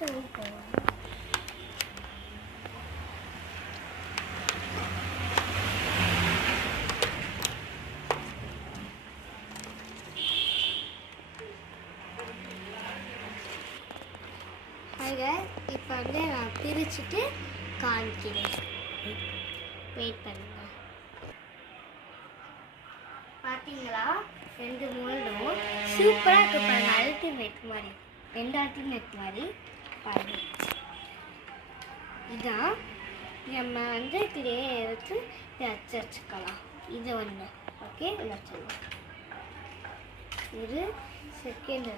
இப்போ வந்து நான் பிரிச்சுட்டு காமிக்கிறேன். வெயிட் பண்ணுங்க. பார்த்தீங்களா, 2 மோல்டும் சூப்பராக இருக்கு பாருங்க. அல்டிமேட் மாதிரி, 2 அல்டிமேட் மாதிரி பாருங்க. இதான் நம்ம வந்து கிளே எடுத்து வச்சுக்கலாம். இது ஒன்று. ஓகே, வச்சுக்கலாம். இது செகண்ட்.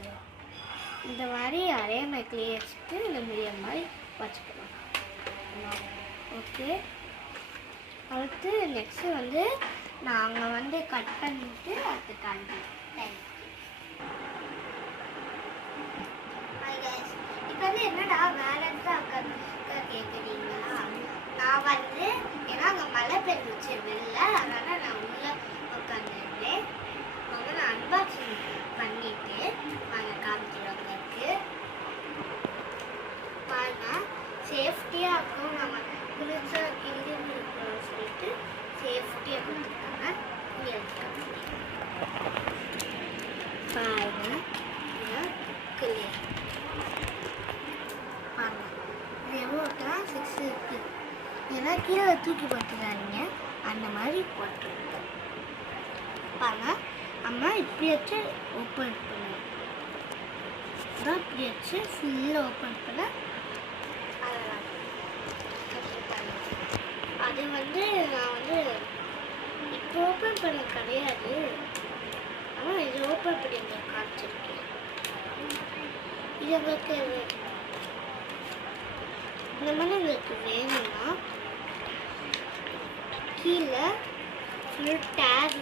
இந்த மாதிரி அதே மாதிரி கிளே வச்சுட்டு இந்த மீடியம் மாதிரி வச்சுக்கலாம். ஓகே, அடுத்து நெக்ஸ்ட்டு வந்து நாங்கள் வந்து கட் பண்ணிட்டு அடுத்து காண்பிக்கிறோம். இப்போ வந்து என்னடா வேலை தான் கேட்குறீங்களா? நான் வந்து ஏன்னா அங்கே மழை பெஞ்சிச்சு வெளில, அதனால் நான் உள்ளே உட்காந்துருந்தேன். வந்து நான் அன்பாக்சிங் பண்ணிட்டு நாங்கள் காமிக்கிறவங்களுக்கு பாருங்க. சேஃப்டியாக இருக்கும். நம்ம குளிச்சா கிழிஞ்சு இருக்கணும்னு சொல்லிட்டு சேஃப்டியாக கொடுத்துருக்காங்க. இங்கே பாருங்க, கிளியர் பாருங்க. இது எவ்வளோட்டா 6 இருக்கு. ஏன்னா கீழே தூக்கி போட்டுக்காதீங்க, அந்த மாதிரி போட்டுருங்க. பாருங்க, அம்மா இப்படி வச்சு ஓப்பன் பண்ணுவோம். அதான் இப்படி வச்சு ஃபுல்லாக ஓப்பன் பண்ண அது வந்து நான் வந்து இப்போ ஓப்பன் பண்ண கிடையாது. ஆனால் இது ஓப்பன் பண்ணி உங்களுக்கு காமிச்சிருக்கேன். இது உங்களுக்கு இந்த மாதிரி உங்களுக்கு வேணும்னா கீழே ஃபுல் டேக்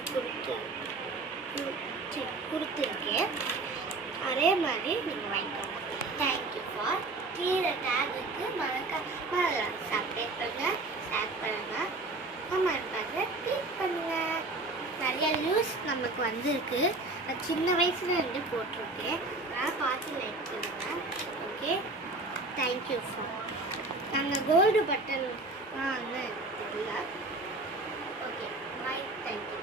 கொடுத்துருக்கேன். அதே மாதிரி நீங்கள் வாங்கிக்கோங்க. Thank you for. கீழே டேகுக்கு மறக்காம சப்ஸ்கிரைப் பண்ணுங்கள், ஷேர் பண்ணுங்கள், கமெண்ட் பண்ணுங்கள், கிளிக் பண்ணுங்கள். நிறைய நியூஸ் நமக்கு வந்திருக்கு. நான் சின்ன வயசுல இருந்து போட்டிருக்கேன். அதனால் பார்த்து லைக் பண்ணுங்கள். Okay, thank you for. நாங்கள் கோல்டு பட்டன் தெரியல. ஓகே, பாய், தேங்க்யூ.